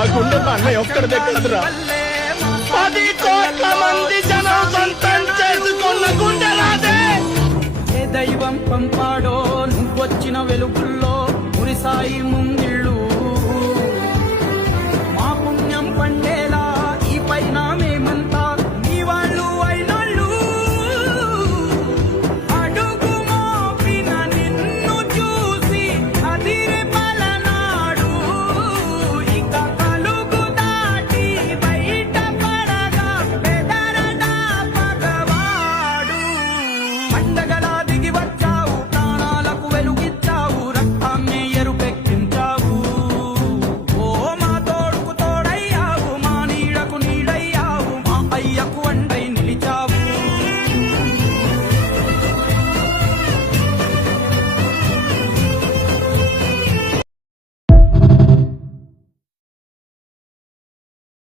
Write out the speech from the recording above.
ఆ గుండె మా అన్నయ్య ఒక్కడిదే కాదురా, 10 కోట్ల మంది జనం సొంతం చేసుకున్న గుండె రాదే. ఏ దైవం పంపాడో నువ్వొచ్చిన వెలుగుల్లో మురిసాయి ముంగిళ్ళ